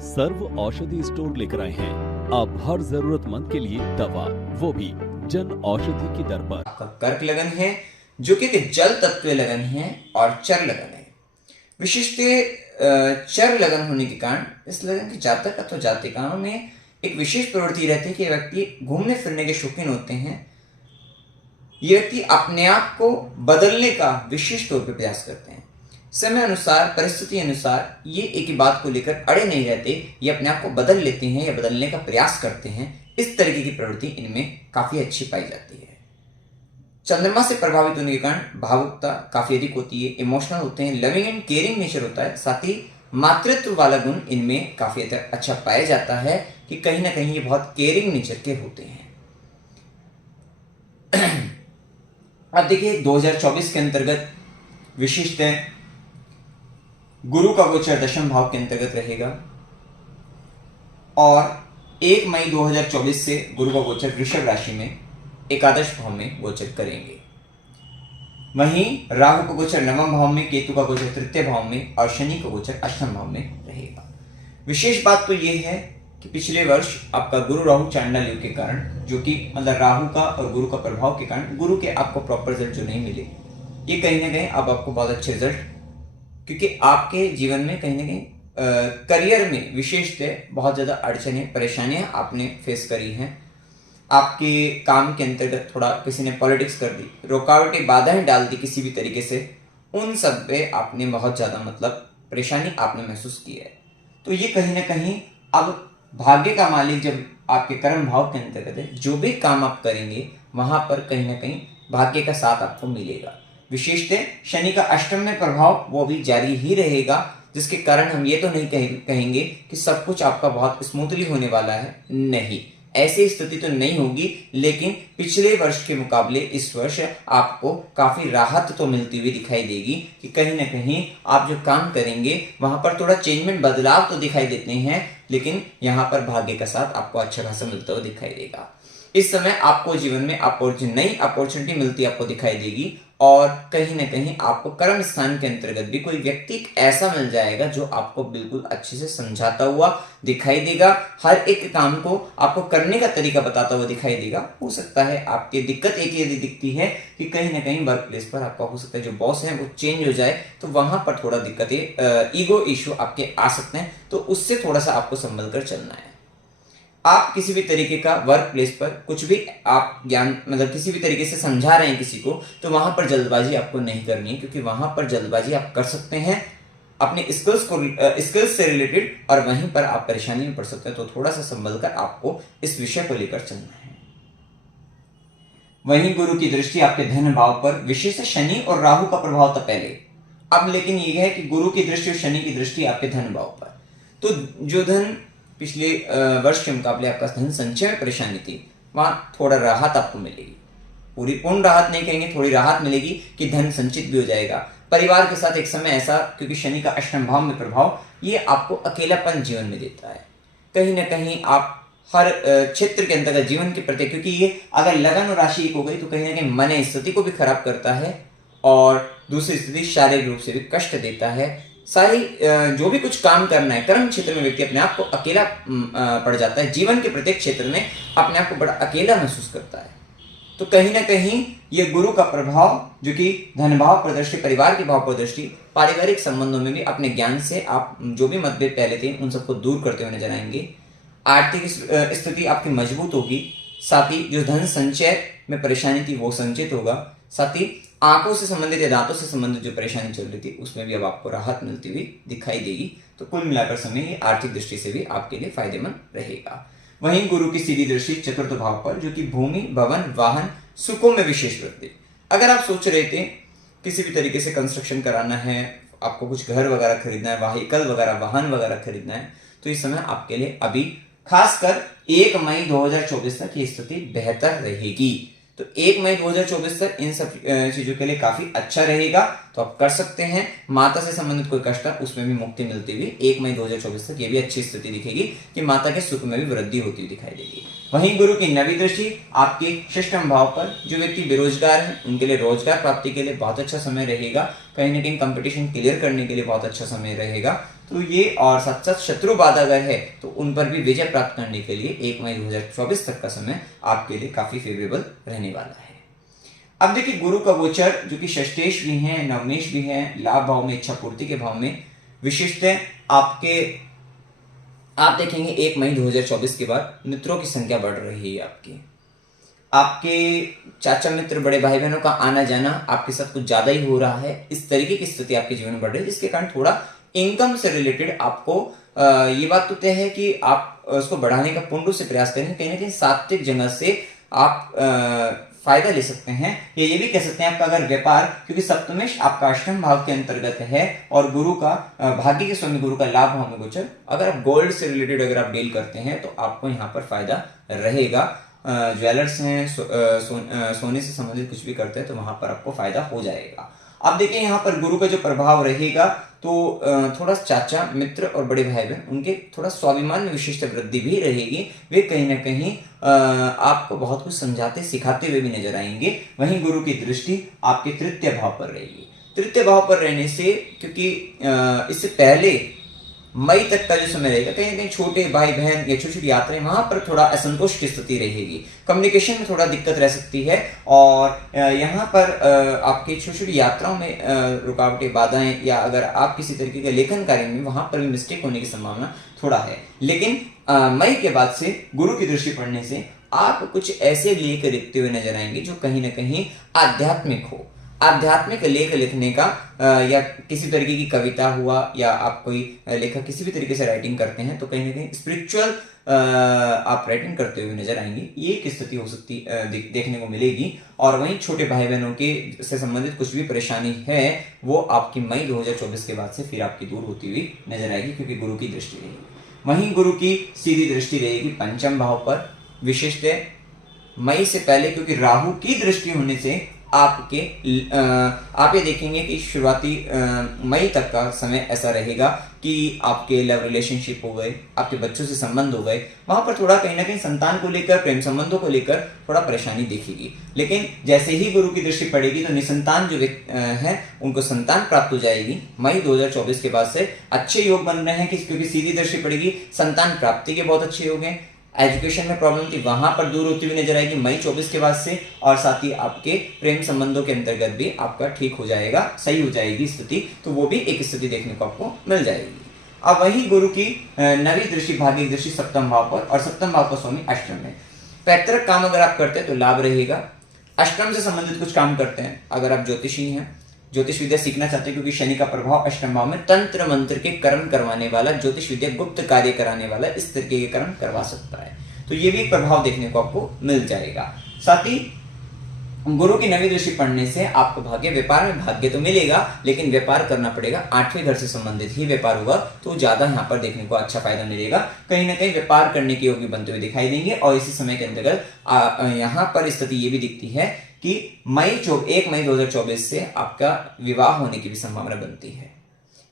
सर्व औषधि स्टोर लेकर आए हैं अब हर जरूरतमंद के लिए दवा, वो भी जन औषधि की दर पर। आपका कर्क लगन है जो कि एक जल तत्व लगन है और चर लगन है। विशिष्ट चर लगन होने के कारण इस लगन के जातक अथवा जातिकाओं में एक विशेष प्रवृत्ति रहती है कि व्यक्ति घूमने फिरने के शौकीन होते हैं। ये व्यक्ति अपने आप को बदलने का विशेष तौर पर प्रयास करते हैं। समय अनुसार, परिस्थिति अनुसार ये एक ही बात को लेकर अड़े नहीं रहते, ये अपने आप को बदल लेते हैं या बदलने का प्रयास करते हैं। इस तरीके की प्रवृत्ति इनमें काफी अच्छी पाई जाती है। चंद्रमा से प्रभावित होने के कारण भावुकता काफी अधिक होती है, इमोशनल होते हैं, लविंग एंड केयरिंग नेचर होता है। साथ ही मातृत्व वाला गुण इनमें काफी अच्छा पाया जाता है कि कहीं ना कहीं ये बहुत केयरिंग नेचर के होते हैं। अब देखिए 2024 के अंतर्गत विशिष्ट गुरु का गोचर दशम भाव के अंतर्गत रहेगा और 1 मई 2024 से गुरु का गोचर वृषभ राशि में एकादश भाव में गोचर करेंगे। वहीं राहु का गोचर नवम भाव में, केतु का गोचर तृतीय भाव में और शनि का गोचर अष्टम भाव में रहेगा। विशेष बात तो यह है कि पिछले वर्ष आपका गुरु राहु चांडाल योग के कारण, जो कि मतलब राहु का और गुरु का प्रभाव के कारण गुरु के आपको प्रॉपर रिजल्ट जो नहीं मिले, ये कहीं ना कहीं अब आपको बहुत अच्छे रिजल्ट, क्योंकि आपके जीवन में कहीं ना कहीं करियर में विशेषतः बहुत ज्यादा अड़चनें, परेशानियां आपने फेस करी हैं। आपके काम के अंतर्गत थोड़ा किसी ने पॉलिटिक्स कर दी, रुकावटें, बाधाएं डाल दी किसी भी तरीके से, उन सब पे आपने बहुत ज्यादा मतलब परेशानी आपने महसूस की है। तो ये कहीं ना कहीं अब भाग्य का मालिक जब आपके कर्म भाव के अंतर्गत है, जो भी काम आप करेंगे वहां पर कहीं ना कहीं भाग्य का साथ आपको मिलेगा। विशेषतः शनि का अष्टम में प्रभाव वो भी जारी ही रहेगा, जिसके कारण हम ये तो नहीं कहेंगे कि सब कुछ आपका बहुत स्मूथली होने वाला है। नहीं, ऐसी स्थिति तो नहीं होगी, लेकिन पिछले वर्ष के मुकाबले इस वर्ष आपको काफी राहत तो मिलती हुई दिखाई देगी कि कहीं ना कहीं आप जो काम करेंगे वहां पर थोड़ा चेंजमेंट, बदलाव तो दिखाई देते हैं, लेकिन यहाँ पर भाग्य का साथ आपको अच्छा खासा मिलता हुआ दिखाई देगा। इस समय आपको जीवन में नई अपॉर्चुनिटी मिलती आपको दिखाई देगी और कहीं ना कहीं आपको कर्म स्थान के अंतर्गत भी कोई व्यक्ति ऐसा मिल जाएगा जो आपको बिल्कुल अच्छे से समझाता हुआ दिखाई देगा, हर एक काम को आपको करने का तरीका बताता हुआ दिखाई देगा। हो सकता है आपकी दिक्कत एक ही दिखती है कि कहीं ना कहीं वर्क प्लेस पर आपका हो सकता है जो बॉस है वो चेंज हो जाए, तो वहां पर थोड़ा दिक्कतें, ईगो इश्यू आपके आ सकते हैं, तो उससे थोड़ा सा आपको संभल कर चलना है। आप किसी भी तरीके का वर्क प्लेस पर कुछ भी आप ज्ञान मतलब किसी भी तरीके से समझा रहे हैं किसी को, तो वहां पर जल्दबाजी आपको नहीं करनी है, क्योंकि वहां पर जल्दबाजी आप कर सकते हैं अपने स्किल्स से रिलेटेड और वहीं पर आप परेशानी में पड़ सकते हैं। तो थोड़ा सा संभल कर आपको इस विषय को लेकर चलना है। वहीं गुरु की दृष्टि आपके धन भाव पर, विशेष शनि और राहु का प्रभाव था पहले, अब लेकिन यह है कि गुरु की दृष्टि और शनि की दृष्टि आपके धन भाव पर। तो जो धन पिछले वर्ष के मुकाबले आपका धन संचय में परेशानी थी, वहां थोड़ा राहत आपको मिलेगी। पूरी पूर्ण राहत नहीं कहेंगे, थोड़ी राहत मिलेगी कि धन संचित भी हो जाएगा। परिवार के साथ एक समय ऐसा, क्योंकि शनि का अष्टम भाव में प्रभाव ये आपको अकेलापन जीवन में देता है। कहीं ना कहीं आप हर क्षेत्र के अंतर्गत जीवन के प्रति, क्योंकि ये अगर लगन और राशि एक हो गई तो कहीं ना कहीं मन स्थिति को भी खराब करता है और दूसरी स्थिति शारीरिक रूप से भी कष्ट देता है। सारी जो भी कुछ काम करना है कर्म क्षेत्र में व्यक्ति अपने आप को अकेला पड़ जाता है, जीवन के प्रत्येक क्षेत्र में अपने आप को बड़ा अकेला महसूस करता है। तो कहीं ना कहीं ये गुरु का प्रभाव, जो कि धन भाव पर दृष्टि, परिवार के भाव पर दृष्टि, पारिवारिक संबंधों में भी अपने ज्ञान से आप जो भी मतभेद पहले थे उन सबको दूर करते हुए नजर आएंगे। आर्थिक स्थिति आपकी मजबूत होगी, साथ ही जो धन संचय में परेशानी थी वो संचित होगा, साथ ही आंखों से संबंधित या दांतों से संबंधित जो परेशानी चल रही थी उसमें भी अब आपको राहत मिलती हुई दिखाई देगी। तो कुल मिलाकर समय ये आर्थिक दृष्टि से भी आपके लिए फायदेमंद रहेगा। वहीं गुरु की सीधी दृष्टि चतुर्थ भाव पर, जो कि भूमि, भवन, वाहन, सुखों में विशेष वृद्धि। अगर आप सोच रहे थे किसी भी तरीके से कंस्ट्रक्शन कराना है, आपको कुछ घर वगैरह खरीदना है, व्हीकल वगैरह, वाहन वगैरह खरीदना है, तो इस समय आपके लिए अभी खासकर 1 मई 2024 तक ये स्थिति बेहतर रहेगी। तो 1 मई 2024 तक इन सब चीजों के लिए काफी अच्छा रहेगा, तो आप कर सकते हैं। माता से संबंधित कोई कष्ट है उसमें भी मुक्ति मिलती हुई 1 मई 2024 तक ये भी अच्छी स्थिति दिखेगी कि माता के सुख में भी वृद्धि होती हुई दिखाई देगी। वहीं गुरु की नवी दृष्टि आपके षष्ठम भाव पर, जो व्यक्ति बेरोजगार हैं उनके लिए रोजगार प्राप्ति के लिए बहुत अच्छा समय रहेगा। कहीं ना कहीं कंपटीशन क्लियर करने के लिए बहुत अच्छा समय रहेगा। तो ये और साथ साथ शत्रु बाधा अगर है तो उन पर भी विजय प्राप्त करने के लिए 1 मई 2024 तक का समय आपके लिए काफी फेवरेबल रहने वाला है। अब देखिए गुरु का गोचर जो कि षष्ठेश भी हैं, नवमेश भी हैं, लाभ भाव में, इच्छा पूर्ति के भाव में, विशिष्ट आप देखेंगे 1 मई 2024 के बाद मित्रों की संख्या बढ़ रही है। आपके चाचा मित्र, बड़े भाई बहनों का आना जाना आपके साथ कुछ ज्यादा ही हो रहा है। इस तरीके की स्थिति आपके जीवन में बढ़ रही है, जिसके कारण थोड़ा इनकम से रिलेटेड आपको ये बात तो तय है कि आप उसको बढ़ाने का पूर्ण रूप से प्रयास करेंगे। कहीं ना कहीं सात्विक जगह से आप फायदा ले सकते हैं, या ये भी कह सकते हैं आपका अगर व्यापार, क्योंकि सप्तमेश आपका अष्टम भाव के अंतर्गत है और गुरु का भाग्य के स्वामी गुरु का लाभ भाव में गोचर, अगर आप गोल्ड से रिलेटेड अगर आप डील करते हैं तो आपको यहाँ पर फायदा रहेगा। ज्वेलर्स हैं, सोने से संबंधित कुछ भी करते हैं तो वहां पर आपको फायदा हो जाएगा। अब देखिए यहाँ पर गुरु का जो प्रभाव रहेगा तो थोड़ा चाचा मित्र और बड़े भाई बहन उनके थोड़ा स्वाभिमान में विशिष्ट वृद्धि भी रहेगी। वे कहीं ना कहीं आपको बहुत कुछ समझाते सिखाते हुए भी नजर आएंगे। वहीं गुरु की दृष्टि आपके तृतीय भाव पर रहेगी। तृतीय भाव पर रहने से, क्योंकि इससे पहले मई तक का जो समय रहेगा, कहीं ना कहीं छोटे भाई बहन या छोटी छोटी यात्राएं, वहां पर थोड़ा असंतोष की स्थिति रहेगी। कम्युनिकेशन में थोड़ा दिक्कत रह सकती है और यहाँ पर आपकी छोटी छोटी यात्राओं में रुकावटें, बाधाएं, या अगर आप किसी तरीके के लेखन कार्य में वहां पर भी मिस्टेक होने की संभावना थोड़ा है। लेकिन मई के बाद से गुरु की दृष्टि पड़ने से आप कुछ ऐसे लेख लिखते हुए नजर आएंगे जो कहीं ना कहीं आध्यात्मिक हो। आध्यात्मिक लेख लिखने का या किसी तरीके की कविता हुआ, या आप कोई लेखक किसी भी तरीके से राइटिंग करते हैं तो कहीं ना कहीं स्पिरिचुअल आप राइटिंग करते हुए नजर आएंगे। ये एक स्थिति हो सकती देखने को मिलेगी। और वहीं छोटे भाई बहनों के से संबंधित कुछ भी परेशानी है वो आपकी मई 2024 के बाद से फिर आपकी दूर होती हुई नजर आएगी, क्योंकि गुरु की दृष्टि रहेगी। वहीं गुरु की सीधी दृष्टि रहेगी पंचम भाव पर। विशिष्ट मई से पहले, क्योंकि राहु की दृष्टि होने से आप ये देखेंगे कि शुरुआती मई तक का समय ऐसा रहेगा कि आपके लव रिलेशनशिप हो गए, आपके बच्चों से संबंध हो गए, वहां पर थोड़ा कहीं ना कहीं संतान को लेकर, प्रेम संबंधों को लेकर थोड़ा परेशानी दिखेगी। लेकिन जैसे ही गुरु की दृष्टि पड़ेगी तो निसंतान जो है उनको संतान प्राप्त हो जाएगी। मई 2024 के बाद से अच्छे योग बन रहे हैं, क्योंकि सीधी दृष्टि पड़ेगी, संतान प्राप्ति के बहुत अच्छे योग हैं। एजुकेशन में प्रॉब्लम थी वहां पर दूर होती हुई नजर आएगी मई 24 के बाद से, और साथ ही आपके प्रेम संबंधों के अंतर्गत भी आपका ठीक हो जाएगा, सही हो जाएगी स्थिति, तो वो भी एक स्थिति देखने को आपको मिल जाएगी। अब वही गुरु की नवी दृष्टि, भाग्य दृष्टि सप्तम भाव पर, और सप्तम भाव का स्वामी अष्टम में। पैतृक काम अगर आप करते हैं तो लाभ रहेगा। अष्टम से संबंधित कुछ काम करते हैं, अगर आप ज्योतिषी हैं, ज्योतिष विद्या सीखना चाहते हैं, क्योंकि शनि का प्रभाव अष्टम भाव में तंत्र मंत्र के कर्म करवाने वाला, ज्योतिष विद्या गुप्त कार्य कराने वाला, इस तरीके के कर्म करवा सकता है, तो ये भी प्रभाव देखने को आपको मिल जाएगा। साथ ही गुरु की नवी दृष्टि पड़ने से आपको भाग्य, व्यापार में भाग्य तो मिलेगा, लेकिन व्यापार करना पड़ेगा, 8वें घर से संबंधित ही व्यापार होगा, तो ज्यादा यहाँ पर देखने को अच्छा फायदा मिलेगा। कहीं ना कहीं व्यापार करने के योग बनते हुए दिखाई देंगे। और इसी समय के अंतर्गत यहाँ पर स्थिति ये भी दिखती है कि 1 मई 2024 से आपका विवाह होने की भी संभावना बनती है।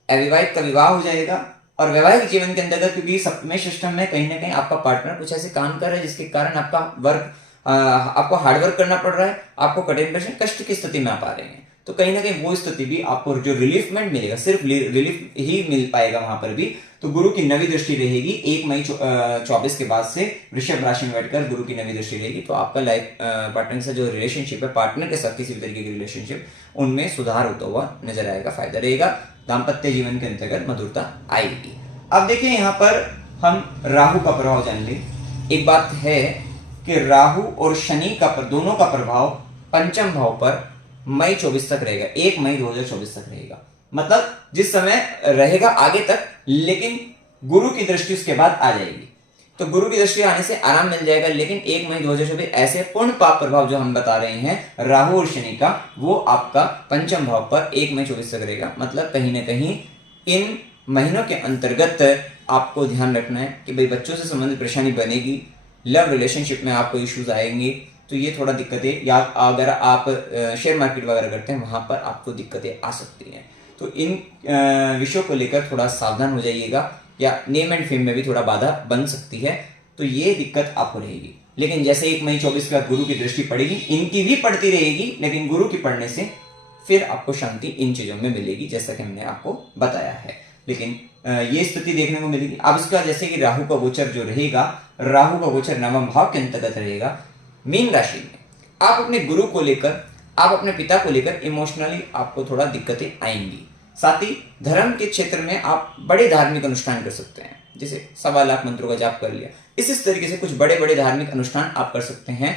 अविवाहित का विवाह हो जाएगा। और वैवाहिक जीवन के अंतर्गत, क्योंकि सप्तमेश सिस्टम में कहीं ना कहीं आपका पार्टनर कुछ ऐसे काम कर रहा है जिसके कारण आपको हार्ड वर्क करना पड़ रहा है, आपको कठिन कष्ट की स्थिति में आप आ रहे हैं, तो कहीं ना कहीं वो स्थिति भी आपको जो रिलीफमेंट मिलेगा, सिर्फ रिलीफ ही मिल पाएगा वहां पर भी। तो गुरु की नवी दृष्टि रहेगी 1 मई 24 के बाद से वृषभ राशि में बैठकर गुरु की नवी दृष्टि रहेगी, तो आपका लाइफ पार्टनर से जो रिलेशनशिप है, पार्टनर के साथ किसी भी तरीके की रिलेशनशिप, उनमें सुधार होता हुआ नजर आएगा, फायदा रहेगा। दाम्पत्य जीवन के अंतर्गत मधुरता आएगी। अब देखिए यहाँ पर हम राहु का प्रभाव जान लें। एक बात है कि राहु और शनि का दोनों का प्रभाव पंचम भाव पर मई 24 तक रहेगा, 1 मई 2024 तक रहेगा, मतलब जिस समय रहेगा आगे तक, लेकिन गुरु की दृष्टि उसके बाद आ जाएगी। तो गुरु की दृष्टि आने से आराम मिल जाएगा, लेकिन 1 मई 2024 ऐसे पूर्ण पाप प्रभाव जो हम बता रहे हैं राहु और शनि का, वो आपका पंचम भाव पर 1 मई 24 तक रहेगा। मतलब कहीं ना कहीं इन महीनों के अंतर्गत आपको ध्यान रखना है कि भाई बच्चों से संबंधित परेशानी बनेगी, लव रिलेशनशिप में आपको इश्यूज आएंगे, तो ये थोड़ा दिक्कतें, या अगर आप शेयर मार्केट वगैरह करते हैं वहां पर आपको दिक्कतें आ सकती हैं, तो इन विषयों को लेकर थोड़ा सावधान हो जाइएगा, या नेम एंड फेम में भी थोड़ा बाधा बन सकती है, तो ये दिक्कत आपको रहेगी। लेकिन जैसे 1 मई 24 के बाद गुरु की दृष्टि पड़ेगी, इनकी भी पड़ती रहेगी, लेकिन गुरु की पड़ने से फिर आपको शांति इन चीजों में मिलेगी, जैसा कि हमने आपको बताया है। लेकिन ये स्थिति देखने को मिलेगी। अब इसके बाद जैसे कि राहु का गोचर जो रहेगा, राहु का गोचर नवम भाव के अंतर्गत रहेगा मीन राशि में। आप अपने गुरु को लेकर, आप अपने पिता को लेकर इमोशनली आपको थोड़ा दिक्कतें आएंगी। साथ ही धर्म के क्षेत्र में आप बड़े धार्मिक अनुष्ठान कर सकते हैं, जैसे 1.25 लाख मंत्रों का जाप कर लिया, इस तरीके से कुछ बड़े बड़े धार्मिक अनुष्ठान आप कर सकते हैं।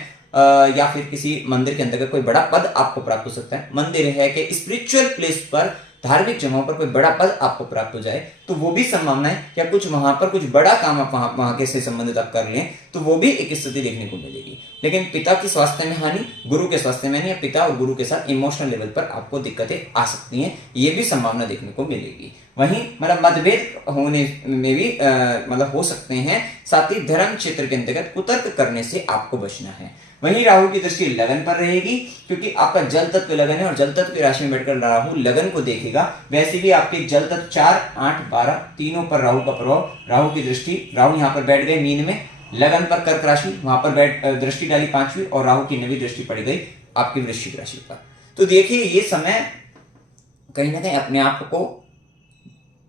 या फिर किसी मंदिर के अंतर्गत कोई बड़ा पद आपको प्राप्त हो सकता है। मंदिर है कि स्पिरिचुअल प्लेस पर, धार्मिक जगहों पर कोई बड़ा पद आपको प्राप्त हो जाए, तो वो भी संभावना है। या कुछ वहां पर कुछ बड़ा काम आप वहां के से संबंधित आप कर लें, तो वो भी एक स्थिति देखने को मिलेगी। लेकिन पिता की स्वास्थ्य में हानि, गुरु के स्वास्थ्य में हानि, या पिता और गुरु के साथ इमोशनल लेवल पर आपको दिक्कतें आ सकती हैं, ये भी संभावना देखने को मिलेगी। वहीं मतलब मतभेद होने में भी मतलब हो सकते हैं। साथ ही धर्म क्षेत्र के अंतर्गत कुतर्क करने से आपको बचना है। वहीं राहु की दृष्टि लगन पर रहेगी, क्योंकि आपका जल तत्व लगन है और जल तत्व की राशि में बैठकर राहु लगन को देखेगा। वैसे भी आपके जल तत्व 4, 8, 12 तीनों पर राहु का प्रभाव, राहु की दृष्टि, राहु यहाँ पर बैठ गए मीन में, लगन पर कर्क राशि, वहां पर दृष्टि डाली 5वीं, और राहु की 9वीं दृष्टि पड़ गई आपकी वृश्चिक राशि पर। तो देखिए ये समय कहीं ना कहीं अपने आप को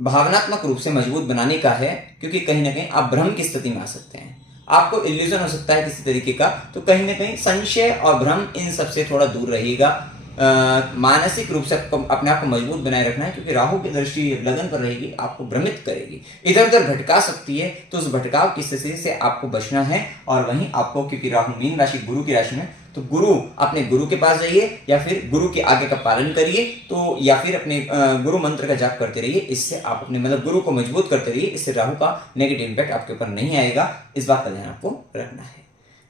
भावनात्मक रूप से मजबूत बनाने का है, क्योंकि कहीं ना कहीं आप भ्रम की स्थिति में आ सकते हैं, आपको इल्यूजन हो सकता है किसी तरीके का। तो कहीं ना कहीं संशय और भ्रम इन सबसे थोड़ा दूर रहेगा। मानसिक रूप से अपने आप को मजबूत बनाए रखना है, क्योंकि राहु की दृष्टि लगन पर रहेगी, आपको भ्रमित करेगी, इधर उधर भटका सकती है। तो उस भटकाव की स्थिति से आपको बचना है। और वहीं आपको, क्योंकि राहु मीन राशि गुरु की राशि में, तो गुरु, अपने गुरु के पास जाइए या फिर गुरु के आगे का पालन करिए, तो या फिर अपने गुरु मंत्र का जाप करते रहिए। इससे आप अपने मतलब गुरु को मजबूत करते रहिए, इससे राहु का नेगेटिव इंपैक्ट आपके ऊपर नहीं आएगा। इस बात का ध्यान आपको रखना है।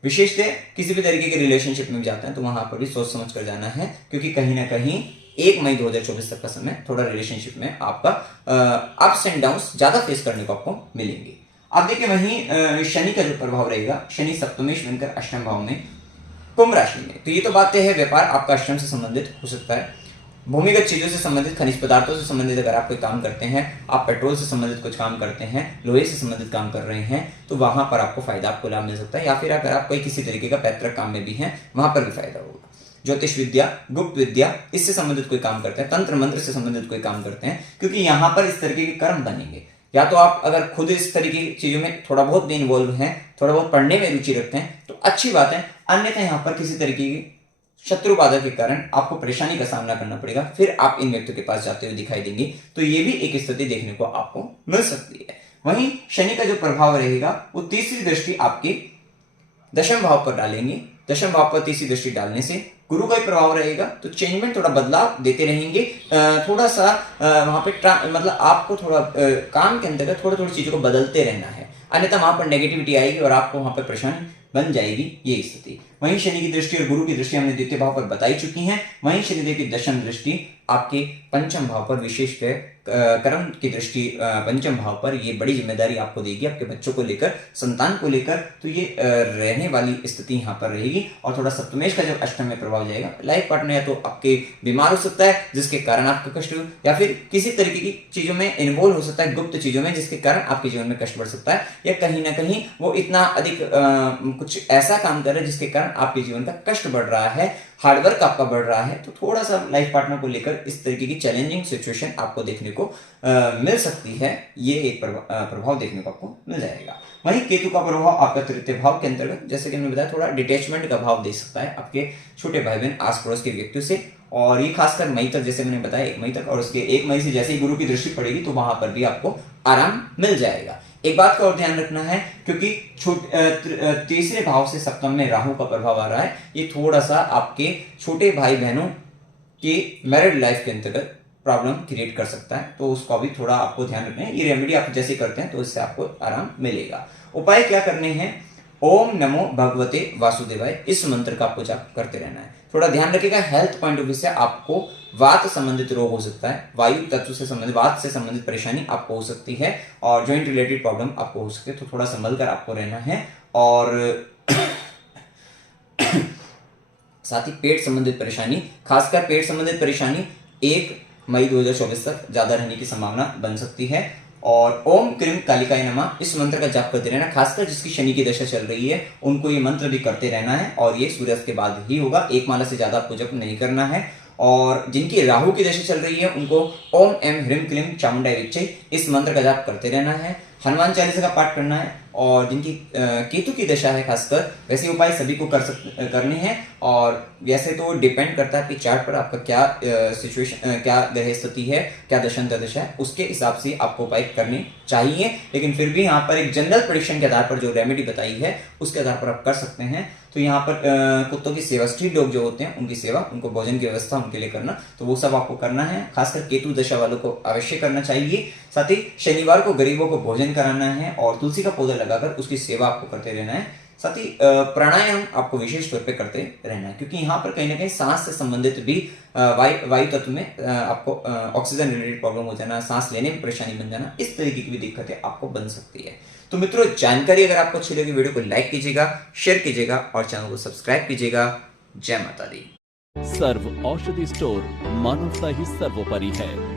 विशेषतः किसी भी तरीके के रिलेशनशिप में जाते हैं तो वहां पर भी सोच समझ कर जाना है, क्योंकि कहीं ना कहीं 1 मई 2024 तक का समय थोड़ा रिलेशनशिप में आपका अप्स एंड डाउन्स ज्यादा फेस करने को आपको मिलेंगे। अब देखिए वहीं शनि का जो प्रभाव रहेगा, शनि सप्तमेश बनकर अष्टम भाव में कुंभ राशि में, तो ये तो बातें है, व्यापार आपका अष्टम से संबंधित हो सकता है। भूमिगत चीजों से संबंधित, खनिज पदार्थों से संबंधित अगर आप कोई काम करते हैं, आप पेट्रोल से संबंधित कुछ काम करते हैं, लोहे से संबंधित काम कर रहे हैं, तो वहां पर आपको फायदा, आपको लाभ मिल सकता है। या फिर अगर आप कोई किसी तरीके का पैतृक काम में भी हैं, वहां पर भी फायदा होगा। ज्योतिष विद्या, गुप्त विद्या, इससे संबंधित कोई काम करते हैं, तंत्र मंत्र से संबंधित कोई काम करते हैं, क्योंकि यहाँ पर इस तरीके के कर्म बनेंगे। या तो आप अगर खुद इस तरीके की चीजों में थोड़ा बहुत भी इन्वॉल्व हैं, थोड़ा बहुत पढ़ने में रुचि रखते हैं, तो अच्छी बात है। अन्यथा यहाँ पर किसी तरीके की शत्रु बाधा के कारण आपको परेशानी का सामना करना पड़ेगा, फिर आप इन व्यक्तियों के पास जाते हुए दिखाई देंगे। तो ये भी एक स्थिति देखने को आपको मिल सकती है। वहीं शनि का जो प्रभाव रहेगा वो तीसरी दृष्टि आपके दशम भाव पर डालेंगे। दशम भाव पर तीसरी दृष्टि डालने से गुरु का प्रभाव रहेगा, तो चेंजमेंट, थोड़ा बदलाव देते रहेंगे। थोड़ा सा वहां पे मतलब आपको थोड़ा काम के अंतर्गत थोड़ी थोड़ी चीजों को बदलते रहना है, अन्यथा वहां पर नेगेटिविटी आएगी और आपको वहां पर परेशानी बन जाएगी ये स्थिति। वहीं शनि की दृष्टि और गुरु की दृष्टि हमने द्वितीय भाव पर बताई चुकी हैं। वहीं शनिदेव की दशम दृष्टि आपके पंचम भाव पर, विशेष कर्म की दृष्टि पंचम भाव पर, ये बड़ी जिम्मेदारी आपको देगी आपके बच्चों को लेकर, संतान को लेकर। तो ये रहने वाली स्थिति यहाँ पर रहेगी। और थोड़ा सप्तमेश का जब अष्टम में प्रभाव जाएगा, लाइफ पार्टनर या तो आपके बीमार हो सकता है जिसके कारण आपको कष्ट हो, या फिर किसी तरीके की चीजों में इन्वॉल्व हो सकता है, गुप्त चीजों में, जिसके कारण आपके जीवन में कष्ट बढ़ सकता है। या कहीं ना कहीं वो इतना अधिक कुछ ऐसा काम कर रहे हैं जिसके कारण आपके जीवन का कष्ट बढ़ रहा है, हार्डवर्क आपका बढ़ रहा है। तो थोड़ा सा लाइफ पार्टनर को लेकर इस तरीके की चैलेंजिंग सिचुएशन आपको देखने को मिल सकती है। ये एक प्रभाव देखने को आपको मिल जाएगा। वहीं केतु का प्रभाव आपका तृतीय भाव के अंतर्गत, जैसे कि हमने बताया, थोड़ा डिटैचमेंट का भाव दे सकता है आपके छोटे भाई बहन, आस पड़ोस के व्यक्तियों से। और ये खासकर मई तक, जैसे मैंने बताया 1 मई तक, और उसके 1 मई से जैसे ही गुरु की दृष्टि पड़ेगी तो वहां पर भी आपको आराम मिल जाएगा। एक बात का और ध्यान रखना है, क्योंकि तीसरे भाव से सप्तम में राहु का प्रभाव आ रहा है, ये थोड़ा सा आपके छोटे भाई बहनों के मैरिड लाइफ के अंतर्गत प्रॉब्लम क्रिएट कर सकता है। तो उसका भी थोड़ा आपको ध्यान रखना है। ये रेमेडी आप जैसे करते हैं तो इससे आपको आराम मिलेगा। उपाय क्या करने हैं? ओम नमो भगवते वासुदेवाय, इस मंत्र का आपको जाप करते रहना है। थोड़ा ध्यान रखिएगा, हेल्थ पॉइंट ऑफ व्यू से आपको वात संबंधित रोग हो सकता है, वायु तत्व से संबंधित, वात से संबंधित परेशानी आपको हो सकती है, और जॉइंट रिलेटेड प्रॉब्लम आपको हो सकती है। तो थोड़ा संभल कर आपको रहना है। और साथ ही पेट संबंधित परेशानी, खासकर पेट संबंधित परेशानी 1 मई 2024 तक ज्यादा रहने की संभावना बन सकती है। और ओम क्रीम कालिकाय नमः, इस मंत्र का जाप करते रहना। खासकर जिसकी शनि की दशा चल रही है उनको ये मंत्र भी करते रहना है, और ये सूर्यास्त के बाद ही होगा। 1 माला से ज्यादा आपको जप नहीं करना है। और जिनकी राहु की दशा चल रही है उनको ओम एम ह्रीम क्लीम चामुंडाई विच्चे इस मंत्र का जाप करते रहना है, हनुमान चालीसा का पाठ करना है। और जिनकी केतु की दशा है खासकर, वैसे उपाय सभी को करने हैं। और वैसे तो डिपेंड करता है कि चार्ट पर आपका क्या सिचुएशन, क्या ग्रह स्थिति है, क्या दशांतर दशा है, उसके हिसाब से आपको उपाय करने चाहिए। लेकिन फिर भी यहाँ पर एक जनरल प्रेडिक्शन के आधार पर जो रेमेडी बताई है उसके आधार पर आप कर सकते हैं। तो यहाँ पर कुत्तों की सेवा, स्ट्रीट डॉग जो होते हैं उनकी सेवा, उनको भोजन की व्यवस्था उनके लिए करना, तो वो सब आपको करना है। खासकर केतु दशा वालों को अवश्य करना चाहिए। साथ ही शनिवार को गरीबों को भोजन कराना है और तुलसी का पौधा लगाकर उसकी सेवा आपको करते रहना है। साथ ही प्राणायाम आपको विशेष तौर पे करते रहना है, क्योंकि यहाँ पर कहीं ना कहीं सांस से संबंधित भी वायु तत्व में आपको ऑक्सीजन रिलेटेड प्रॉब्लम हो जाना, सांस लेने में परेशानी बन जाना, इस तरीके की भी दिक्कतें आपको बन सकती है। तो मित्रों, जानकारी अगर आपको अच्छी लगी, वीडियो को लाइक कीजिएगा, शेयर कीजिएगा और चैनल को सब्सक्राइब कीजिएगा। जय माता दी। सर्व औषधि स्टोर, मानवता ही सर्वोपरि है।